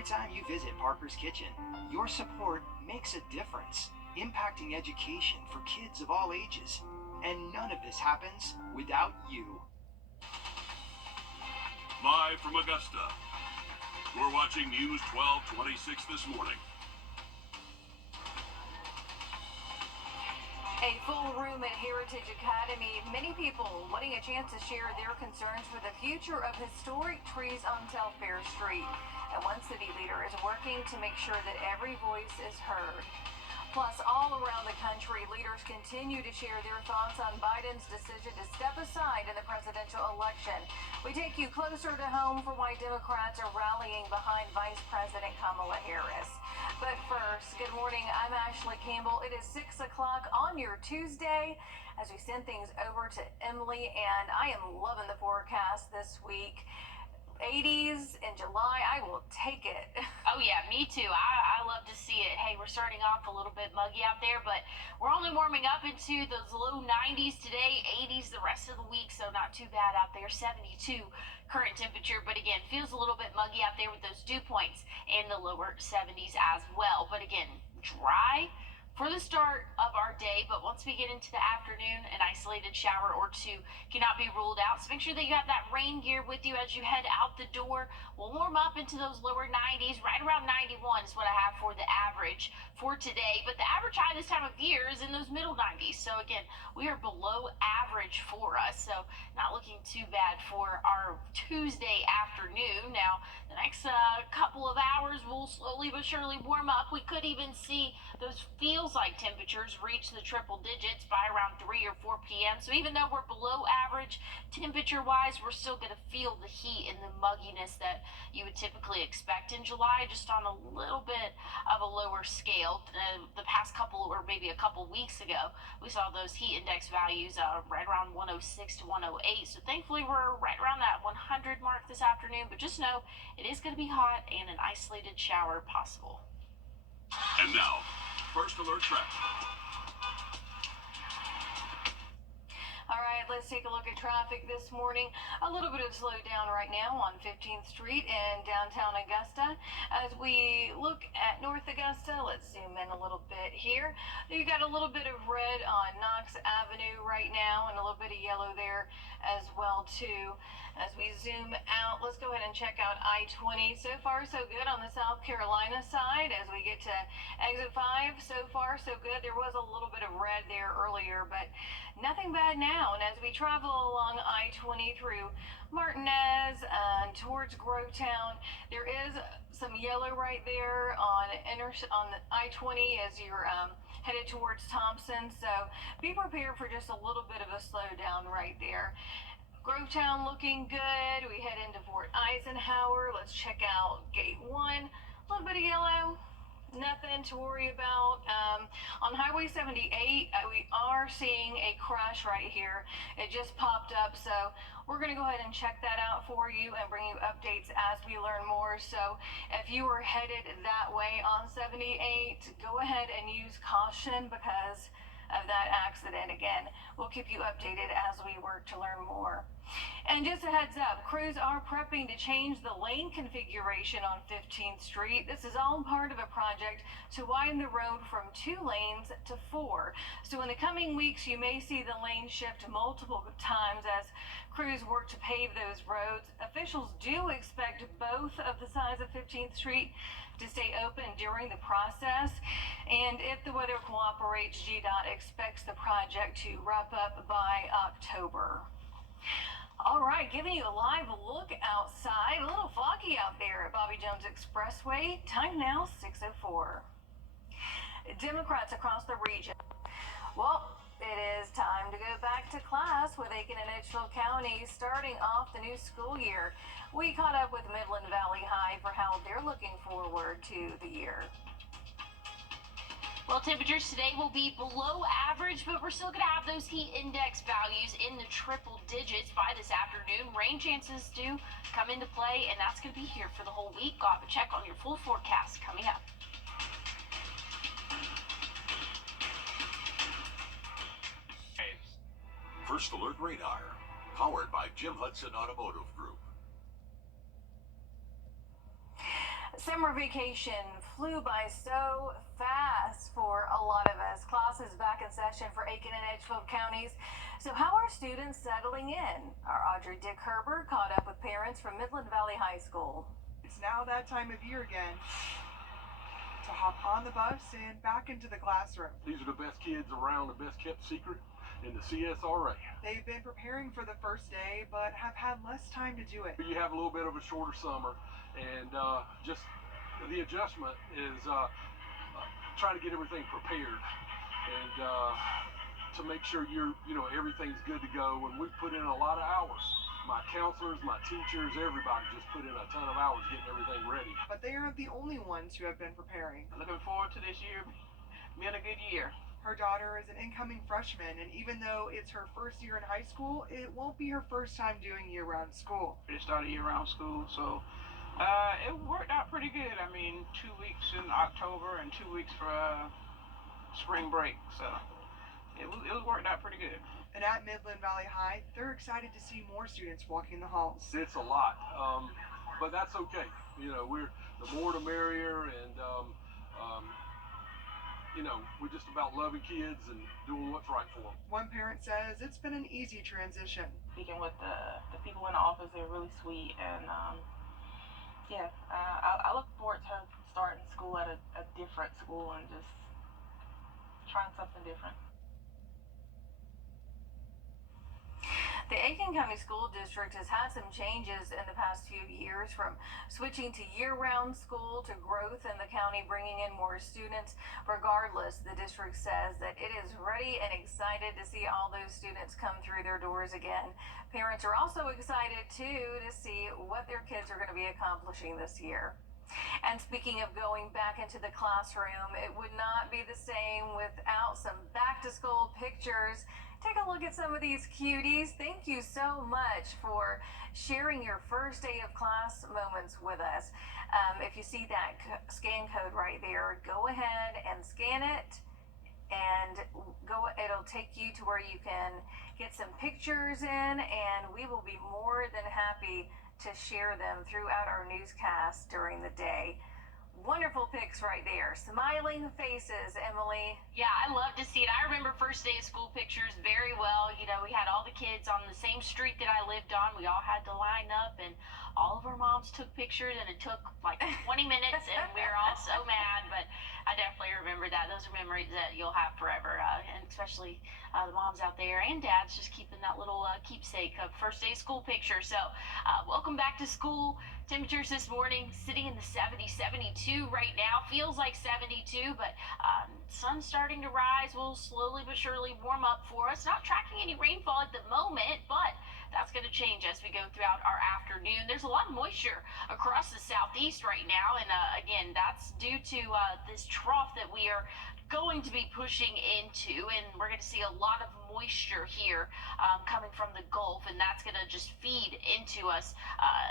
Every time you visit Parker's Kitchen, your support makes a difference, impacting education for kids of all ages. And none of this happens without you. Live from Augusta, we're watching News 1226 this morning. A full room at Heritage Academy. Many people wanting a chance to share their concerns for the future of historic trees on Telfair Street. And one city leader is working to make sure that every voice is heard. Plus, all around the country, leaders continue to share their thoughts on Biden's decision to step aside in the presidential election. We take you closer to home for why Democrats are rallying behind Vice President Kamala Harris. But first, good morning. I'm Ashley Campbell. It is 6 o'clock on your Tuesday as we send things over to Emily, and I am loving the forecast this week. 80s in July, I will take it. Oh yeah, me too. I love to see it. Hey, we're starting off a little bit muggy out there, but we're only warming up into those low 90s today, 80s the rest of the week, so not too bad out there. 72 current temperature, but again, feels a little bit muggy out there with those dew points in the lower 70s as well. But again, dry for the start of our day, but once we get into the afternoon, an isolated shower or two cannot be ruled out. So make sure that you have that rain gear with you as you head out the door. We'll warm up into those lower 90s, right around 91 is what I have for the average for today. But the average high this time of year is in those middle 90s. So again, we are below average for us. So not looking too bad for our Tuesday afternoon. Now, the next couple of hours will slowly but surely warm up. We could even see those feels like temperatures reach the triple digits by around 3 or 4 p.m. So even though we're below average temperature-wise, we're still going to feel the heat and the mugginess that you would typically expect in July, just on a little bit of a lower scale. The past couple, or maybe a couple weeks ago, we saw those heat index values right around 106 to 108. So thankfully, we're right around that 100 mark this afternoon. But just know it is going to be hot and an isolated shower possible. And now, First Alert Traffic. All right, let's take a look at traffic this morning. A little bit of slowdown right now on 15th Street in downtown Augusta. As we look at North Augusta, let's zoom in a little bit here. You got a little bit of red on Knox Avenue right now and a little bit of yellow there as well too. As we zoom out, let's go ahead and check out I-20. So far, so good on the South Carolina side. As we get to exit 5, so far, so good. There was a little bit of red there earlier, but nothing bad now. And as we travel along I-20 through Martinez and towards Grovetown, there is some yellow right there on the I-20 as you're headed towards Thompson. So be prepared for just a little bit of a slowdown right there. Grovetown looking good. We head into Fort Eisenhower. Let's check out Gate 1. A little bit of yellow. Nothing to worry about. On Highway 78, we are seeing a crash right here. It just popped up, so we're going to go ahead and check that out for you and bring you updates as we learn more. So if you are headed that way on 78, go ahead and use caution because of that accident. Again, we'll keep you updated as we work to learn more. And just a heads up, crews are prepping to change the lane configuration on 15th Street. This is all part of a project to widen the road from 2 lanes to 4. So in the coming weeks, you may see the lane shift multiple times as crews work to pave those roads. Officials do expect both of the sides of 15th Street to stay open during the process. And if the weather cooperates, GDOT expects the project to wrap up by October. All right, giving you a live look outside. A little foggy out there at Bobby Jones Expressway. Time now, 6:04. Democrats across the region. Well, it is time to go back to class with Aiken and Edgefield counties starting off the new school year. We caught up with Midland Valley High for how they're looking forward to the year. Well, temperatures today will be below average, but we're still going to have those heat index values in the triple digits by this afternoon. Rain chances do come into play, and that's going to be here for the whole week. Go have a check on your full forecast coming up. First Alert Radar, powered by Jim Hudson Automotive Group. Summer vacation flew by so fast for a lot of us. Classes back in session for Aiken and Edgefield counties. So how are students settling in? Our Audrey Dick Herbert caught up with parents from Midland Valley High School. It's now that time of year again to hop on the bus and back into the classroom. These are the best kids around, the best kept secret in the CSRA. They've been preparing for the first day, but have had less time to do it. You have a little bit of a shorter summer, and just the adjustment is trying to get everything prepared and to make sure everything's good to go. And we've put in a lot of hours. My counselors, my teachers, everybody just put in a ton of hours getting everything ready. But they aren't the only ones who have been preparing. Looking forward to this year being a good year. Her daughter is an incoming freshman, and even though it's her first year in high school, it won't be her first time doing year-round school. It started year-round school, so it worked out pretty good. I mean, 2 weeks in October and 2 weeks for spring break, so it was worked out pretty good. And at Midland Valley High, they're excited to see more students walking the halls. It's a lot, but that's okay. We're the more the merrier, and we're just about loving kids and doing what's right for them. One parent says it's been an easy transition. Speaking with the people in the office, they're really sweet, and I look forward to her starting school at a different school and just trying something different. The Aiken County School District has had some changes in the past few years, from switching to year-round school to growth in the county bringing in more students. Regardless, the district says that it is ready and excited to see all those students come through their doors again. Parents are also excited too to see what their kids are going to be accomplishing this year. And speaking of going back into the classroom, it would not be the same without some back-to-school pictures. Take a look at some of these cuties. Thank you so much for sharing your first day of class moments with us. If you see that scan code right there, go ahead and scan it, and it'll take you to where you can get some pictures in, and we will be more than happy to share them throughout our newscast during the day. Wonderful pics right there. Smiling faces, Emily. Yeah, I love to see it. I remember first day of school pictures very well. We had all the kids on the same street that I lived on. We all had to line up, and all of our moms took pictures, and it took like 20 minutes, and we were all so mad. But I definitely remember that. Those are memories that you'll have forever, and especially the moms out there and dads just keeping that little keepsake of first day of school picture. So welcome back to school. Temperatures this morning sitting in the 70s, 72 right now. Feels like 72, but sun's starting to rise. Will slowly but surely warm up for us. Not tracking any rainfall at the moment, but that's going to change as we go throughout our afternoon. There's a lot of moisture across the southeast right now, and again, that's due to this trough that we are going to be pushing into, and we're going to see a lot of moisture here coming from the Gulf, and that's going to just feed into us.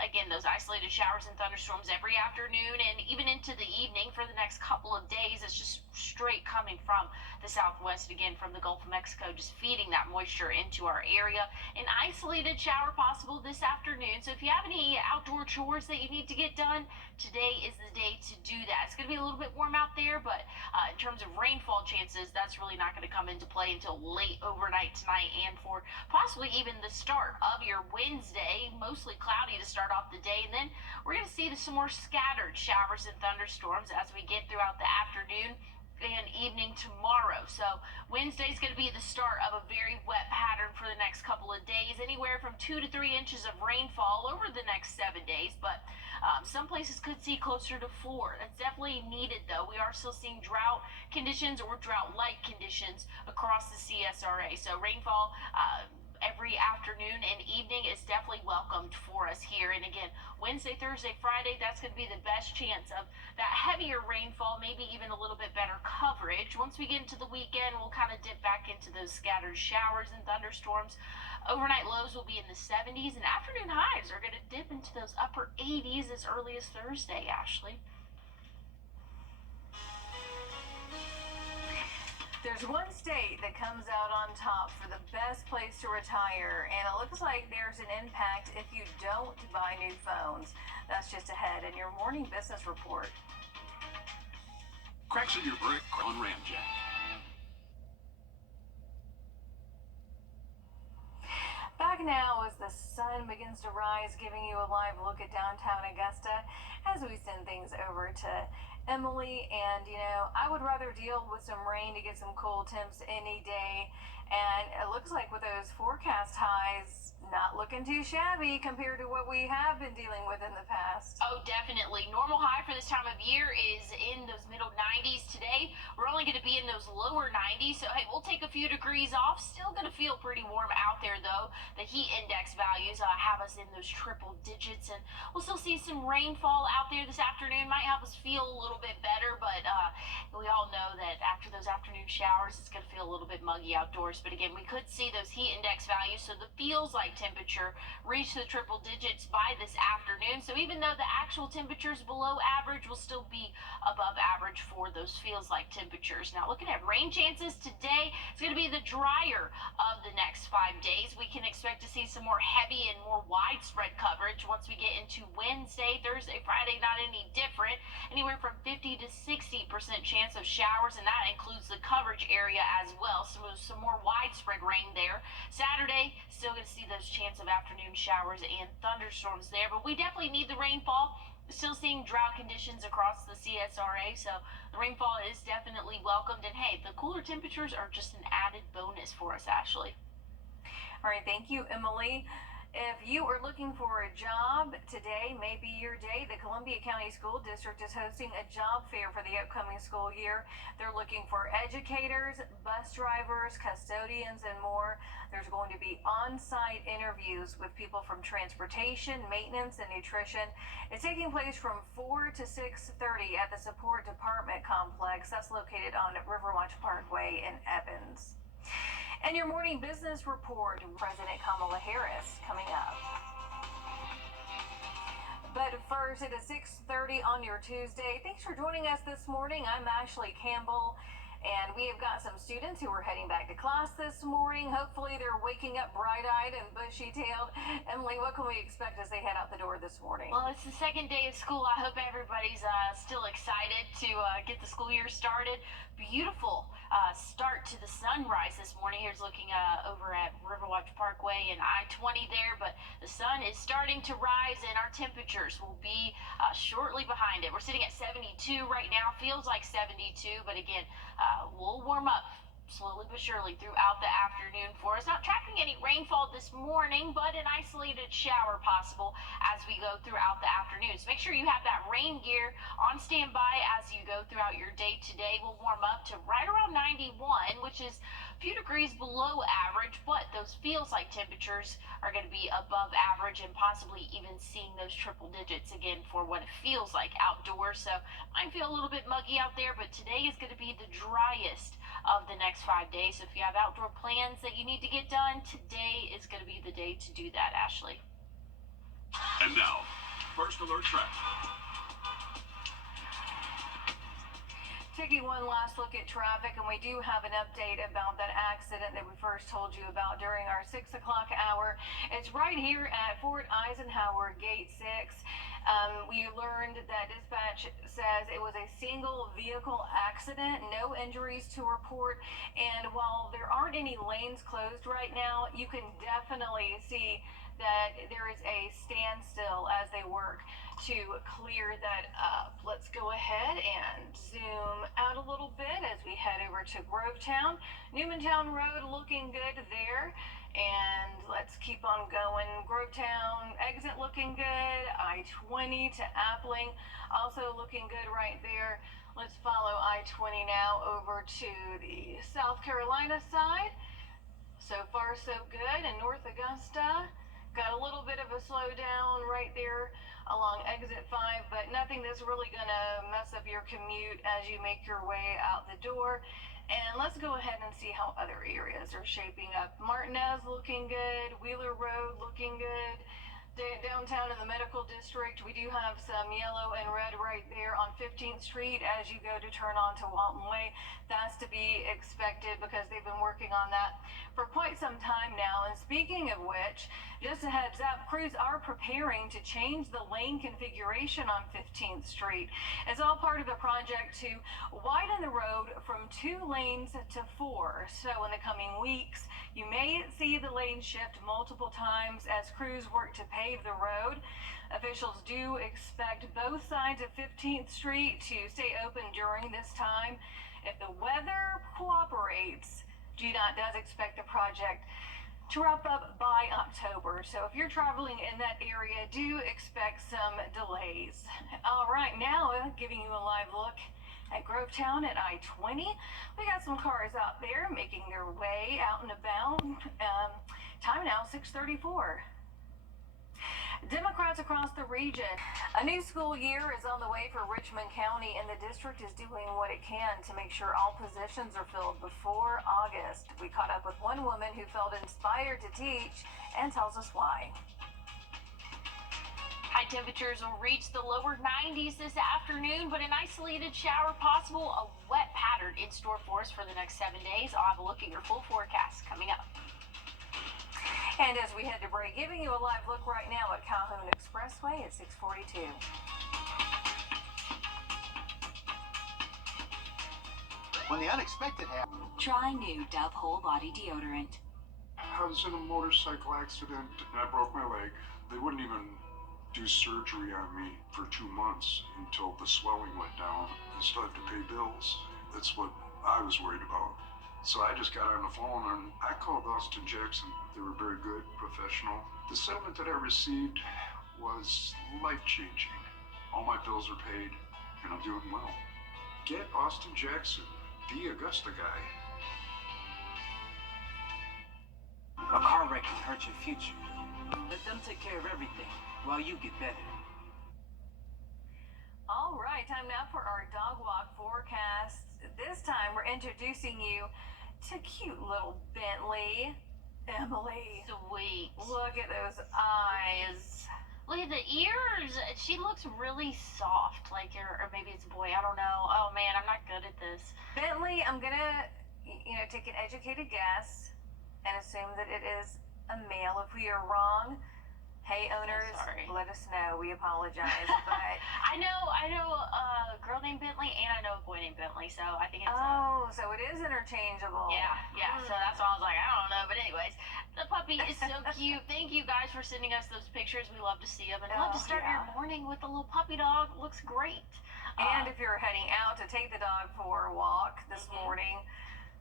Again, those isolated showers and thunderstorms every afternoon and even into the evening for the next couple of days. It's just straight coming from the southwest, again from the Gulf of Mexico, just feeding that moisture into our area. An isolated shower possible this afternoon, so if you have any outdoor chores that you need to get done, today is the day to do that. It's going to be a little bit warm out there, but in terms of rainfall chances, that's really not going to come into play until late overnight tonight and for possibly even the start of your Wednesday. Mostly cloudy to start off the day, and then we're going to see some more scattered showers and thunderstorms as we get throughout the afternoon and evening tomorrow. So Wednesday is going to be the start of a very wet pattern for the next couple of days, anywhere from 2 to 3 inches of rainfall over the next 7 days, but some places could see closer to 4. That's definitely needed, though. We are still seeing drought conditions or drought-like conditions across the CSRA, so rainfall every afternoon and evening is definitely welcomed for us here. And again, Wednesday, Thursday, Friday, that's going to be the best chance of that heavier rainfall, maybe even a little bit better coverage. Once we get into the weekend, we'll kind of dip back into those scattered showers and thunderstorms. Overnight lows will be in the 70s, and afternoon highs are going to dip into those upper 80s as early as Thursday, Ashley. There's There's one state that comes out on top for the best place to retire, and it looks like there's an impact if you don't buy new phones. That's just ahead in your morning business report. Cracks in your brick on Ramjack. Back now as the sun begins to rise, giving you a live look at downtown Augusta as we send things over to Emily. And I would rather deal with some rain to get some cool temps any day. And it looks like with those forecast highs, not looking too shabby compared to what we have been dealing with in the past. Oh, definitely. Normal high for this time of year is in those middle 90s. Today, we're only going to be in those lower 90s. So, hey, we'll take a few degrees off. Still going to feel pretty warm out there, though. The heat index values have us in those triple digits. And we'll still see some rainfall out there this afternoon. Might help us feel a little bit better. But we all know that after those afternoon showers, it's going to feel a little bit muggy outdoors. But again, we could see those heat index values. So the feels like temperature reach the triple digits by this afternoon. So even though the actual temperatures below average, will still be above average for those feels like temperatures. Now looking at rain chances today, it's going to be the drier of the next 5 days. We can expect to see some more heavy and more widespread coverage once we get into Wednesday, Thursday, Friday, not any different. Anywhere from 50 to 60% chance of showers, and that includes the coverage area as well. So some more widespread rain there. Saturday, still going to see those chance of afternoon showers and thunderstorms there, but we definitely need the rainfall. Still seeing drought conditions across the CSRA, so the rainfall is definitely welcomed. And hey, the cooler temperatures are just an added bonus for us, Ashley. All right, thank you, Emily. If you are looking for a job, today may be your day. The Columbia County School District is hosting a job fair for the upcoming school year. They're looking for educators, bus drivers, custodians, and more. There's going to be on-site interviews with people from transportation, maintenance, and nutrition. It's taking place from 4 to 6:30 at the Support Department Complex. That's located on Riverwatch Parkway in Evans. And your morning business report, President Kamala Harris coming up. But first, it is 6:30 on your Tuesday. Thanks for joining us this morning. I'm Ashley Campbell, and we have got some students who are heading back to class this morning. Hopefully, they're waking up bright-eyed and bushy-tailed. Emily, what can we expect as they head out the door this morning? Well, it's the second day of school. I hope everybody's still excited to get the school year started. Beautiful start to the sunrise this morning. Here's looking over at Riverwatch Parkway and I-20 there, but the sun is starting to rise and our temperatures will be shortly behind it. We're sitting at 72 right now. Feels like 72, but again, we'll warm up slowly but surely throughout the afternoon for us. Not tracking any rainfall this morning, but an isolated shower possible as we go throughout the afternoon. So make sure you have that rain gear on standby as you go throughout your day today. We'll warm up to right around 91, which is a few degrees below average, but those feels like temperatures are going to be above average and possibly even seeing those triple digits again for what it feels like outdoors. So might feel a little bit muggy out there, but today is going to be the driest of the next 5 days. So if you have outdoor plans that you need to get done, today is going to be the day to do that, Ashley. And now, First Alert Traffic. Taking one last look at traffic, and we do have an update about that accident that we first told you about during our 6 o'clock hour. It's right here at Fort Eisenhower, Gate 6. We learned that dispatch says it was a single vehicle accident, no injuries to report, and while there aren't any lanes closed right now, you can definitely see that there is a standstill as they work to clear that up. Let's go ahead and zoom out a little bit as we head over to Grovetown. Newmantown Road looking good there. And let's keep on going. Grovetown exit looking good. I-20 to Appling also looking good right there. Let's follow I-20 now over to the South Carolina side. So far so good. In North Augusta, got a little bit of a slowdown right there along exit 5, but nothing that's really gonna mess up your commute as you make your way out the door. And let's go ahead and see how other areas are shaping up. Martinez looking good, Wheeler Road looking good, Downtown in the medical district, we do have some yellow and red right there on 15th Street as you go to turn onto Walton Way. That's to be expected because they've been working on that for quite some time now. And speaking of which, just a heads up, crews are preparing to change the lane configuration on 15th Street. It's all part of the project to widen the road from 2 lanes to 4. So in the coming weeks, you may see the lane shift multiple times as crews work to pave the road. Officials do expect both sides of 15th Street to stay open during this time. If the weather cooperates, GDOT does expect the project to wrap up by October. So if you're traveling in that area, do expect some delays. All right, now giving you a live look at Grovetown at I-20. We got some cars out there making their way out and about. Time now 6:34. Democrats across the region. A new school year is on the way for Richmond County, and the district is doing what it can to make sure all positions are filled before August. We caught up with one woman who felt inspired to teach and tells us why. High temperatures will reach the lower 90s this afternoon, but an isolated shower possible, a wet pattern in store for us for the next 7 days. I'll have a look at your full forecast coming up. And as we head to break, giving you a live look right now at Calhoun Expressway at 6:42. When the unexpected happens. Try new Dove Whole Body Deodorant. I was in a motorcycle accident and I broke my leg. They wouldn't even do surgery on me for 2 months until the swelling went down. I still have to pay bills. That's what I was worried about. So I just got on the phone and I called Austin Jackson. They were very good, professional. The settlement that I received was life-changing. All my bills are paid and I'm doing well. Get Austin Jackson, the Augusta guy. A car wreck can hurt your future. Let them take care of everything while you get better. All right, time now for our dog walk forecast. This time we're introducing you to cute little Bentley. Emily, Sweet. look at those eyes. Look at the ears. She looks really soft, like or maybe it's a boy. I don't know. Oh man, I'm not good at this. Bentley, I'm gonna, take an educated guess and assume that it is a male. If we are wrong, hey owners, sorry. let us know. We apologize, but I know a girl named Bentley and I know a boy named Bentley, so I think it's so it is interchangeable. yeah. So that's why I was like, I don't know, but anyways, the puppy is so cute. Thank you guys for sending us those pictures. We love to see them and love to start your morning with a little puppy dog. Looks great. And if you're heading out to take the dog for a walk this morning,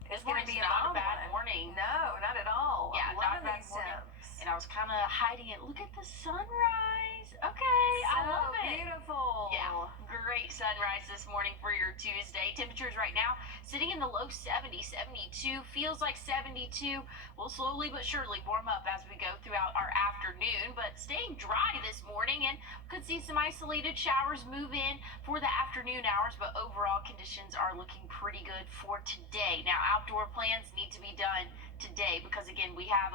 it's going to be not a mom bad one. morning. No, not at all. Yeah, not a bad these morning. tips. And I was kind of hiding it. Look at the sunrise. Okay, I love it. Beautiful. Yeah, great sunrise this morning for your Tuesday. Temperatures right now sitting in the low 70s, 72. Feels like 72. We'll slowly but surely warm up as we go throughout our afternoon, but staying dry this morning and could see some isolated showers move in for the afternoon hours, but overall conditions are looking pretty good for today. Now, outdoor plans need to be done today because again we have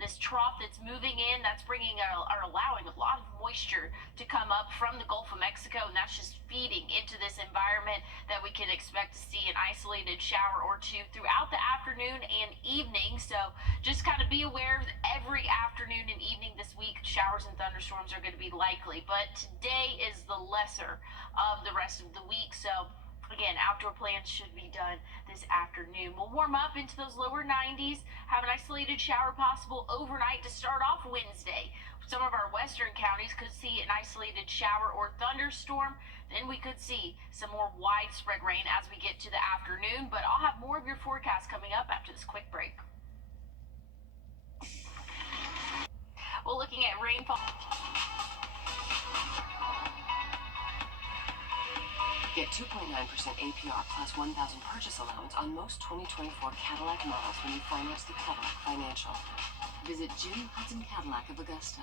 this trough that's moving in that's bringing or allowing a lot of moisture to come up from the Gulf of Mexico, and that's just feeding into this environment that we can expect to see an isolated shower or two throughout the afternoon and evening. So just kind of be aware that every afternoon and evening this week showers and thunderstorms are going to be likely, but today is the lesser of the rest of the week. So again, outdoor plans should be done this afternoon. We'll warm up into those lower 90s, have an isolated shower possible overnight to start off Wednesday. Some of our western counties could see an isolated shower or thunderstorm. Then we could see some more widespread rain as we get to the afternoon, but I'll have more of your forecast coming up after this quick break. Well, looking at rainfall. Get 2.9% APR plus $1,000 purchase allowance on most 2024 Cadillac models when you finance through Cadillac Financial. Visit Jim Hudson Cadillac of Augusta.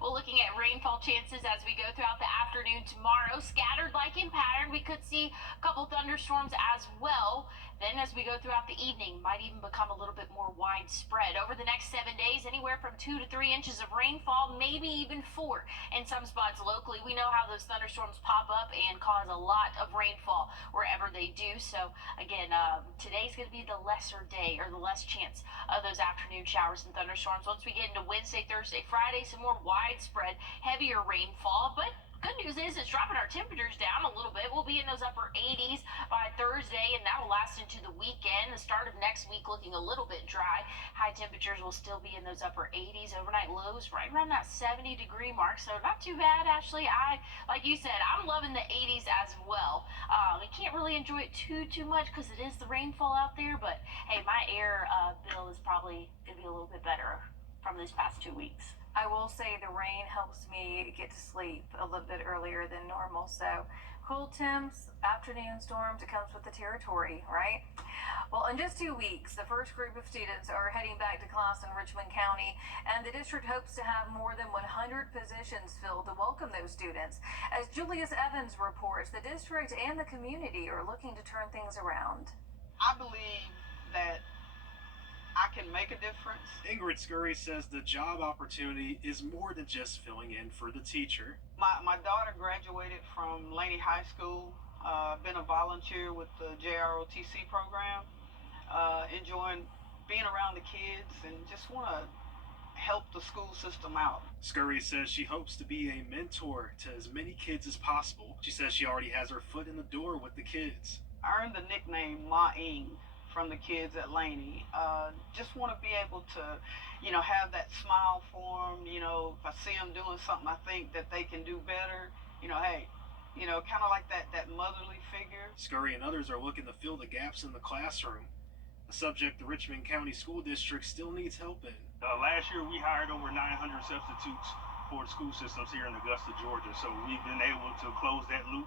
Well, looking at rainfall chances as we go throughout the afternoon tomorrow, scattered like in pattern. We could see a couple thunderstorms as well. Then as we go throughout the evening, might even become a little bit more widespread. Over the next 7 days, anywhere from 2 to 3 inches of rainfall, maybe even 4 in some spots locally. We know how those thunderstorms pop up and cause a lot of rainfall wherever they do. So again, today's going to be the lesser day, or the less chance of those afternoon showers and thunderstorms. Once we get into Wednesday, Thursday, Friday, some more widespread, heavier rainfall, but good news is it's dropping our temperatures down a little bit. We'll be in those upper 80s by Thursday, and that will last into the weekend. The start of next week looking a little bit dry. High temperatures will still be in those upper 80s. Overnight lows right around that 70-degree mark, so not too bad, Ashley. Like you said, I'm loving the 80s as well. We can't really enjoy it too much because it is the rainfall out there, but hey, my air bill is probably going to be a little bit better from these past 2 weeks. I will say the rain helps me get to sleep a little bit earlier than normal. So cool temps, afternoon storms, it comes with the territory, right? Well, in just 2 weeks, the first group of students are heading back to class in Richmond County, and the district hopes to have more than 100 positions filled to welcome those students. As Julius Evans reports, the district and the community are looking to turn things around. I believe that I can make a difference. Ingrid Scurry says the job opportunity is more than just filling in for the teacher. My daughter graduated from Laney High School, been a volunteer with the JROTC program, enjoying being around the kids and just want to help the school system out. Scurry says she hopes to be a mentor to as many kids as possible. She says she already has her foot in the door with the kids. I earned the nickname Ma Ing from the kids at Laney. Just want to be able to, have that smile for them. If I see them doing something I think that they can do better, hey, kind of like that motherly figure. Scurry and others are looking to fill the gaps in the classroom, a subject the Richmond County School District still needs help in. Last year we hired over 900 substitutes for the school systems here in Augusta, Georgia. So we've been able to close that loop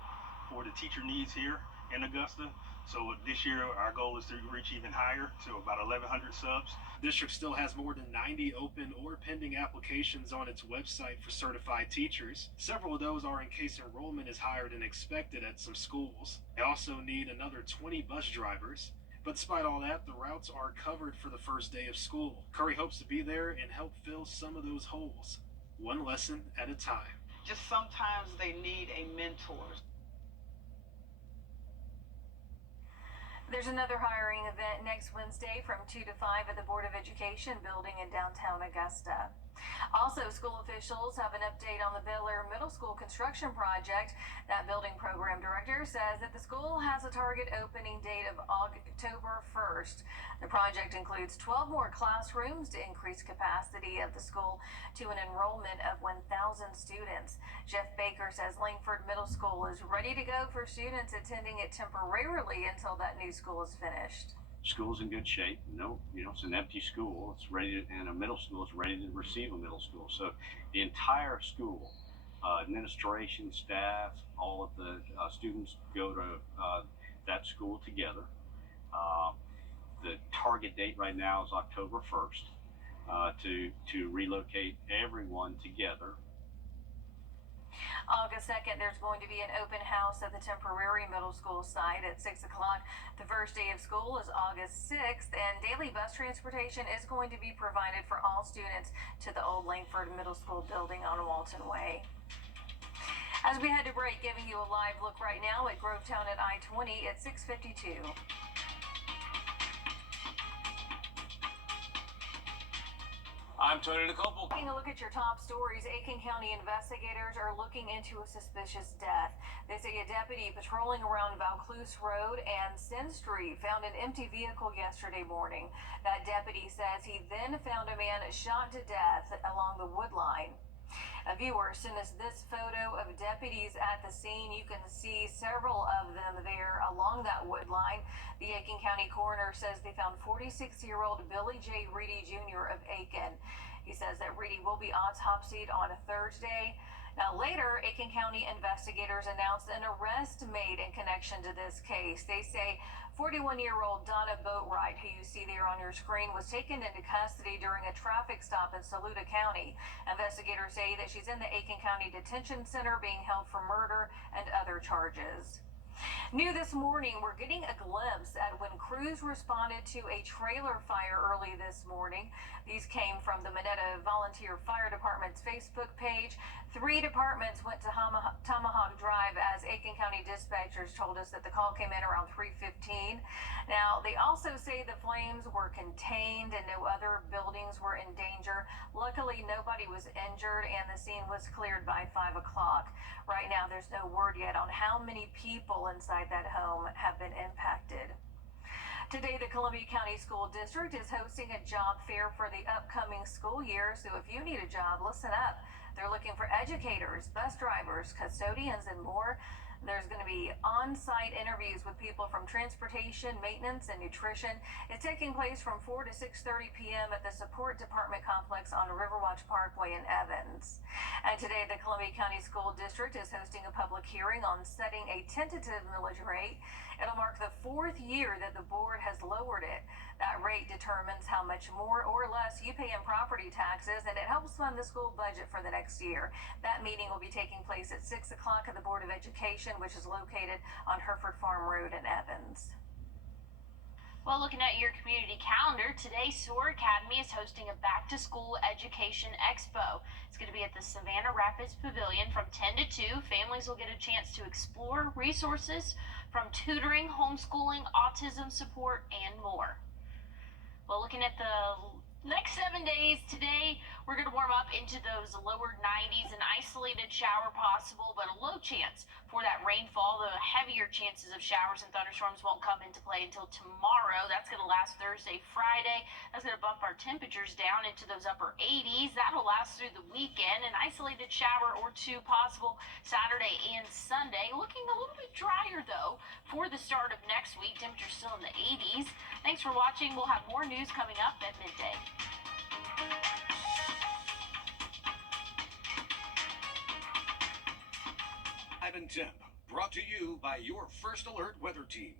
for the teacher needs here in Augusta. So this year our goal is to reach even higher, to about 1,100 subs. The district still has more than 90 open or pending applications on its website for certified teachers. Several of those are in case enrollment is higher than expected at some schools. They also need another 20 bus drivers. But despite all that, the routes are covered for the first day of school. Curry hopes to be there and help fill some of those holes, one lesson at a time. Just sometimes they need a mentor. There's another hiring event next Wednesday from 2 to 5 at the Board of Education building in downtown Augusta. Also, school officials have an update on the Bel Air Middle School construction project. That building program director says that the school has a target opening date of October 1st. The project includes 12 more classrooms to increase capacity of the school to an enrollment of 1,000 students. Jeff Baker says Langford Middle School is ready to go for students attending it temporarily until that new school is finished. School's in good shape. It's an empty school. It's ready, and a middle school is ready to receive a middle school. So the entire school, administration, staff, all of the students go to that school together. The target date right now is October 1st to relocate everyone together. August 2nd, there's going to be an open house at the temporary middle school site at 6 o'clock. The first day of school is August 6th, and daily bus transportation is going to be provided for all students to the old Langford Middle School building on Walton Way. As we head to break, giving you a live look right now at Grovetown at I-20 at 6:52. I'm Tony Nicole. Taking a look at your top stories, Aiken County investigators are looking into a suspicious death. They say a deputy patrolling around Vaucluse Road and Sin Street found an empty vehicle yesterday morning. That deputy says he then found a man shot to death along the wood line. A viewer sent us this photo of deputies at the scene. You can see several of them there along that wood line. The Aiken County coroner says they found 46-year-old Billy J. Reedy Jr. of Aiken. He says that Reedy will be autopsied on a Thursday. Now later, Aiken County investigators announced an arrest made in connection to this case. They say 41-year-old Donna Boatwright, who you see there on your screen, was taken into custody during a traffic stop in Saluda County. Investigators say that she's in the Aiken County Detention Center being held for murder and other charges. New this morning, we're getting a glimpse at when crews responded to a trailer fire early this morning. These came from the Minetta Volunteer Fire Department's Facebook page. 3 departments went to Tomahawk Drive as Aiken County dispatchers told us that the call came in around 3:15. Now, they also say the flames were contained and no other buildings were in danger. Luckily, nobody was injured and the scene was cleared by 5 o'clock. Right now, there's no word yet on how many people inside that home have been impacted. Today, the Columbia County School District is hosting a job fair for the upcoming school year. So if you need a job, listen up. They're looking for educators, bus drivers, custodians, and more. There's going to be on-site interviews with people from transportation, maintenance, and nutrition. It's taking place from 4 to 6:30 p.m. at the Support Department Complex on Riverwatch Parkway in Evans. And today, the Columbia County School District is hosting a public hearing on setting a tentative millage rate. It'll mark the 4th year that the board has lowered it. That rate determines how much more or less you pay in property taxes, and it helps fund the school budget for the next year. That meeting will be taking place at 6 o'clock at the Board of Education, which is located on Hereford Farm Road in Evans. Well, looking at your community calendar, today SOAR Academy is hosting a back-to-school education expo. It's going to be at the Savannah Rapids Pavilion from 10 to 2. Families will get a chance to explore resources from tutoring, homeschooling, autism support, and more. Well, looking at the next 7 days, today we're going to warm up into those lower 90s, an isolated shower possible, but a low chance for that rainfall. The heavier chances of showers and thunderstorms won't come into play until tomorrow. That's going to last Thursday, Friday. That's going to bump our temperatures down into those upper 80s. That'll last through the weekend. An isolated shower or 2 possible Saturday and Sunday. Looking a little bit drier, though, for the start of next week. Temperatures still in the 80s. Thanks for watching. We'll have more news coming up at midday. Temp, brought to you by your First Alert Weather Team.